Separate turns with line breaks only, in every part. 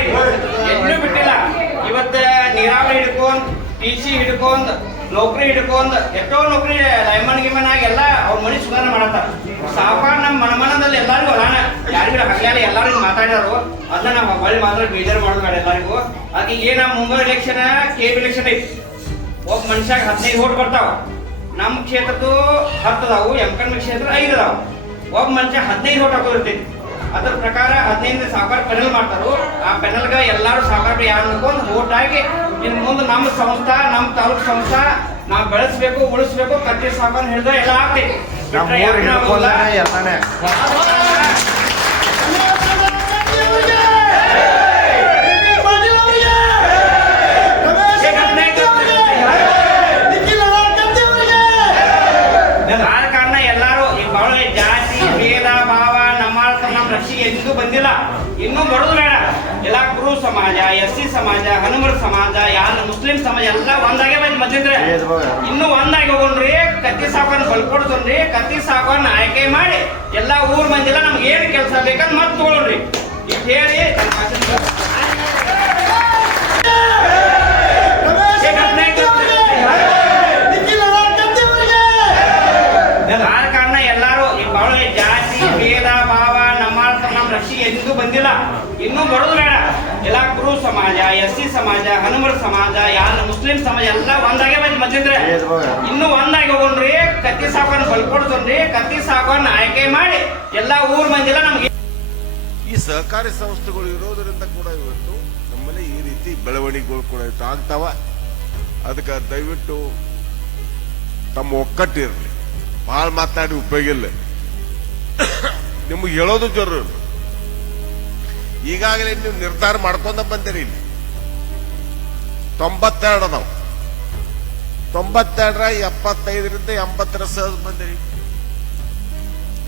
ಎಲ್ಲೂ ಬಿಟ್ಟಿಲ್ಲ. ಇವತ್ತ ನೀರಾವರಿ ಹಿಡ್ಕೊಂಡ್, ಟಿ ಸಿ ಹಿಡ್ಕೊಂಡ್, ನೌಕರಿ ಹಿಡ್ಕೊಂಡ್, ಎಷ್ಟೋ ನೌಕರಿ ಲೈಮನ್ ಗಿಮನ್ ಆಗಿ ಎಲ್ಲ ಅವ್ರ ಮನಿ ಸುಧಾರಣೆ ಮಾಡತ್ತಾರ. ಸಾಪಾಡ್ ನಮ್ಮ ಮನಮನದಲ್ಲಿ ಎಲ್ಲರಿಗೂ ಅಲಾನ ಯಾರಿಗೂ ಹಗಲಾಲ ಎಲ್ಲರಿಗೂ ಮಾತಾಡ್ಯಾರು. ಅದನ್ನ ನಾವು ಹೊಳ್ಳಿ ಮಾತ್ರ ಬೇಜಾರು ಮಾಡೋದು ಎಲ್ಲರಿಗೂ. ಅದಕ್ಕೆ ಏನ ಮುಂಬೈ ಎಲೆಕ್ಷನ್ ಕೆ ಎಲೆಕ್ಷನ್ ಐತಿ. ಒಬ್ಬ ಮನುಷ್ಯಾಗ ಹದಿನೈದು ಓಟ್ ಬರ್ತಾವ. ನಮ್ಮ ಕ್ಷೇತ್ರದ್ದು ಹತ್ತು ಅದಾವು ಕ್ಷೇತ್ರ ಐದು ಅದಾವ. ಒಬ್ಬ ಮನುಷ್ಯ ಹದಿನೈದು ಓಟ್ ಹಾಕೋದಿರ್ತೈತಿ ಅದ್ರ ಪ್ರಕಾರ ಹದಿನೈದು ಸಾಕಾರ ಪೆನಲ್ ಮಾಡ್ತಾರೋ. ಆ ಪೆನಲ್ಗ ಎಲ್ಲಾರು ಸಾಕಾರ ಯಾರು ಅನ್ಕೊಂಡು ಓಟ್ ಹಾಕಿ ಇನ್ ಮುಂದೆ ನಮ್ಮ ಸಂಸ್ಥಾ ನಮ್ಮ ತಾಲೂಕ್ ಸಂಸ್ಥಾ ನಾವು ಬೆಳೆಸ್ಬೇಕು ಉಳಿಸ್ಬೇಕು ಕಟ್ಟಿ ಸಾಕಾರ ಹಿಡಿದ್ರೆ ಎಲ್ಲ ಆಗ್ತೈತಿ ಆದ ಕಾರಣ ಎಲ್ಲಾರು ಈ ಬಹಳ ಜಾತಿ ಭೇದ ಭಾವ ನಮ್ಮ ನಮ್ಮ ರಕ್ಷೆಗೆ ಎಂದಿಗೂ ಬಂದಿಲ್ಲ. ಇನ್ನೂ ಬರೋದು ಬೇಡ. ಎಲ್ಲ ಗುರು ಸಮಾಜ, ಎಸ್ ಸಿ ಸಮಾಜ, ಹನುಮರ ಸಮಾಜ, ಯಾರ ಮುಸ್ಲಿಂ ಸಮಾಜ, ಎಲ್ಲ ಒಂದಾಗೆ ಬಂದು ಬಂದಿದ್ರೆ ಇನ್ನು ಒಂದಾಗಿ ಹೋಗೋಣ್ರಿ, ಕತ್ತಿ ಸಾಕನ್ನ ಬಲ್ಕೊಡ್ತನ್ರಿ ಕತ್ತಿ ಸಾಕನ್ನ ಆಯ್ಕೆ ಮಾಡಿ. ಎಲ್ಲ ಊರ್ ಮಂದಿಲ್ಲ, ನಮ್ಗೆ ಏನ್ ಕೆಲಸ ಬೇಕಂತ ಮತ್ತೆ ತಗೊಳ್ರಿ ರಕ್ಷಿಗೆ ಎಂದೂ ಬಂದಿಲ್ಲ. ಇನ್ನೂ ಬರೋದು ಬೇಡ. ಎಲ್ಲ ಕುರು ಸಮಾಜ, ಎಸ್ ಸಿ ಸಮಾಜ, ಹನುಮರ ಸಮಾಜ ಯಾರ ಮುಸ್ಲಿಂ ಸಮಾಜ ಎಲ್ಲ ಒಂದಾಗೆ ಬಂದು
ಮತ್ತಿದ್ರೆ?
ಇನ್ನು ಒಂದಾಗಿ ಹೋಗೋಣ್ರಿ. ಕತ್ತಿ ಸಾಕನ್ನ ಬಲ್ಕೊಡ್ತನ್ರಿ ಕತ್ತಿ ಸಾಕನ್ನ ಆಯ್ಕೆ ಮಾಡಿ. ಎಲ್ಲ ಊರ್ ಮಂದಿಲ್ಲ ನಮ್ಗೆ.
ಈ ಸಹಕಾರಿ ಸಂಸ್ಥೆಗಳು ಇರೋದ್ರಿಂದ ಕೂಡ ಇವತ್ತು ನಮ್ಮಲ್ಲಿ ಈ ರೀತಿ ಬೆಳವಣಿಗೆಗಳು ಕೂಡ ಆಗ್ತಾವ. ಅದಕ್ಕೆ ದಯವಿಟ್ಟು ತಮ್ಮ ಒಕ್ಕಟ್ಟಿರಲಿ. ಭಾಳ ಮಾತಾಡಿ ಉಪಯೋಗ ಇಲ್ಲ. ನಿಮಗೆ ಹೇಳೋದು ಜರೂರು ಈಗಾಗಲೇ ನೀವು ನಿರ್ಧಾರ ಮಾಡ್ಕೊಂಡ ಬಂದಿರಿ ಇಲ್ಲಿ. ತೊಂಬತ್ತೆರಡು ಅದಾವ. ತೊಂಬತ್ತೆರಡರ ಎಪ್ಪತ್ತೈದರಿಂದ ಎಂಬತ್ತರ ಸಹಜ ಬಂದಿರಿ.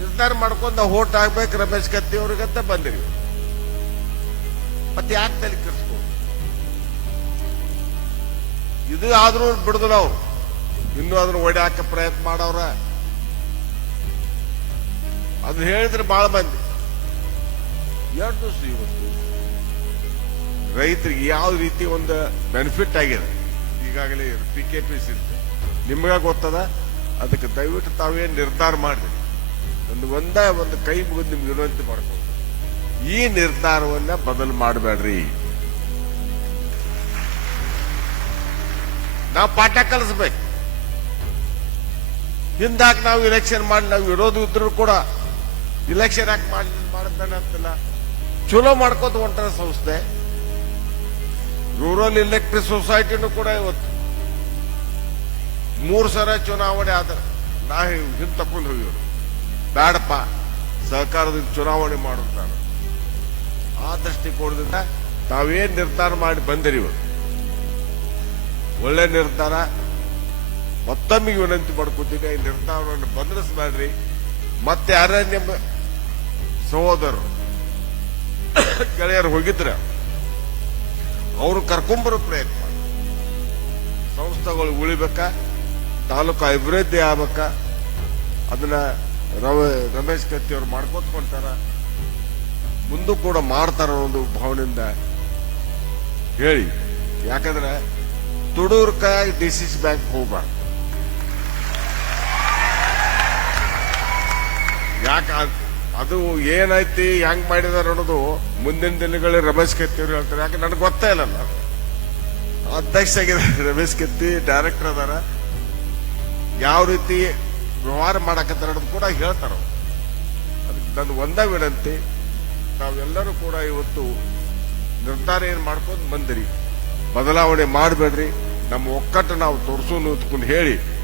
ನಿರ್ಧಾರ ಮಾಡ್ಕೊಂಡ ಹೋಟ್ ಆಗ್ಬೇಕು ರಮೇಶ್ ಕತ್ತಿ ಅವ್ರಿಗಂತ ಬಂದಿರಿ. ಮತ್ತೆ ಯಾಕೆ ತಲೆ ಕೆಡಿಸ್ಕೊಂಡು ಇದು ಆದ್ರೂ ಬಿಡುದಿಲ್ಲ ಅವ್ರು. ಇನ್ನೂ ಅದನ್ನ ಓಡಾಕ ಪ್ರಯತ್ನ ಮಾಡವ್ರ. ಅದು ಹೇಳಿದ್ರೆ ಬಹಳ ಮಂದಿ. ಎರಡು ಇವತ್ತು ರೈತರಿಗೆ ಯಾವ ರೀತಿ ಒಂದು ಬೆನಿಫಿಟ್ ಆಗಿದೆ? ಈಗಾಗಲೇ ಪಿ ಕೆ ಪಿ ನಿಮ್ಗ ಗೊತ್ತದ? ಅದಕ್ಕೆ ದಯವಿಟ್ಟು ತಾವೇ ನಿರ್ಧಾರ ಮಾಡಿ ಒಂದು ಒಂದ ಒಂದು ಕೈ ಮುಗಿದು ನಿಮ್ಗೆ ವಿನಂತಿ ಮಾಡ್ಕೊಂಡು ಈ ನಿರ್ಧಾರವನ್ನ ಬದಲು ಮಾಡಬೇಡ್ರಿ. ನಾವು ಪಾಠ ಕಲಿಸ್ಬೇಕು. ಹಿಂದಾಕ್ ನಾವು ಇಲೆಕ್ಷನ್ ಮಾಡಿ ನಾವು ವಿರೋಧ ಇದ್ರು ಕೂಡ ಇಲೆಕ್ಷನ್ ಯಾಕೆ ಮಾಡಿ ಮಾಡ್ತಾನೆ ಅಂತಿಲ್ಲ? ಚಲೋ ಮಾಡ್ಕೋತ ಹೊಂಟಾರ ಸಂಸ್ಥೆ. ರೂರಲ್ ಇಲೆಕ್ಟ್ರಿಕ್ ಸೊಸೈಟಿನೂ ಕೂಡ ಇವತ್ತು ಮೂರು ಸಲ ಚುನಾವಣೆ ಆದ್ರೆ ನಾ ಹಿಂಗ್ ತಕೊಂಡು ಹೋಗಿವ್ರು ಬೇಡಪ್ಪ ಸಹಕಾರದಿಂದ ಚುನಾವಣೆ ಮಾಡುತ್ತಾರೆ ಆ ದೃಷ್ಟಿಕೋನದಿಂದ ತಾವೇನ್ ನಿರ್ಧಾರ ಮಾಡಿ ಬಂದಿರಿ ಇವತ್ತು ಒಳ್ಳೆ ನಿರ್ಧಾರ ಮತ್ತೊಮ್ಮೆ ವಿನಂತಿ ಮಾಡ್ಕೋತೀನಿ, ಈ ನಿರ್ಧಾರವನ್ನು ಬದಲಿಸಬೇಡ್ರಿ ಮತ್ತೆ ಯಾರೇ ನಿಮ್ಮ ಸಹೋದರರು ಗೆಳೆಯರು ಹೋಗಿದ್ರೆ ಅವರು ಕರ್ಕೊಂಬರೋ ಪ್ರಯತ್ನ. ಸಂಸ್ಥೆಗಳು ಉಳಿಬೇಕಾ? ತಾಲೂಕು ಅಭಿವೃದ್ಧಿ ಆಗ್ಬೇಕ? ಅದನ್ನ ರಮೇಶ್ ಕತ್ತಿ ಅವರು ಮಾಡ್ಕೊತ್ಕೊಂತಾರ. ಮುಂದೂ ಕೂಡ ಮಾಡ್ತಾರ ಅನ್ನೋ ಭಾವನೆಯಿಂದ ಹೇಳಿ. ಯಾಕಂದ್ರೆ ತುಡೂರ್ಕ ಡಿ ಸಿ ಸಿ ಬ್ಯಾಂಕ್ ಹೋಗ್ಬಾರ್ದು. ಯಾಕ ಅದ್- ಏನೈತಿ, ಹೆಂಗ್ ಮಾಡಿದಾರ ಅನ್ನೋದು ಮುಂದಿನ ದಿನಗಳಲ್ಲಿ ರಮೇಶ್ ಕೆತ್ತಿ ಅವ್ರು ಹೇಳ್ತಾರೆ. ಯಾಕೆ, ನನಗೆ ಗೊತ್ತೇ ಇಲ್ಲಲ್ಲ. ಅಧ್ಯಕ್ಷ ಆಗಿದ್ದಾರೆ ರಮೇಶ್ ಕೆತ್ತಿ ಡೈರೆಕ್ಟರ್ ಅದಾರ. ಯಾವ ರೀತಿ ವ್ಯವಹಾರ ಮಾಡಕತ್ತಾರ ಅನ್ನೋದು ಕೂಡ ಹೇಳ್ತಾರ ನನ್ನ ಒಂದೇ ವಿನಂತಿ, ನಾವೆಲ್ಲರೂ ಕೂಡ ಇವತ್ತು ನಿರ್ಧಾರ ಏನ್ ಮಾಡ್ಕೊಂಡು ಬಂದಿರಿ. ಬದಲಾವಣೆ ಮಾಡಬೇಡ್ರಿ. ನಮ್ಮ ಒಕ್ಕಟ್ಟು ನಾವು ತೋರಿಸೋನು ಅಂತಕೊಂಡು ಹೇಳಿ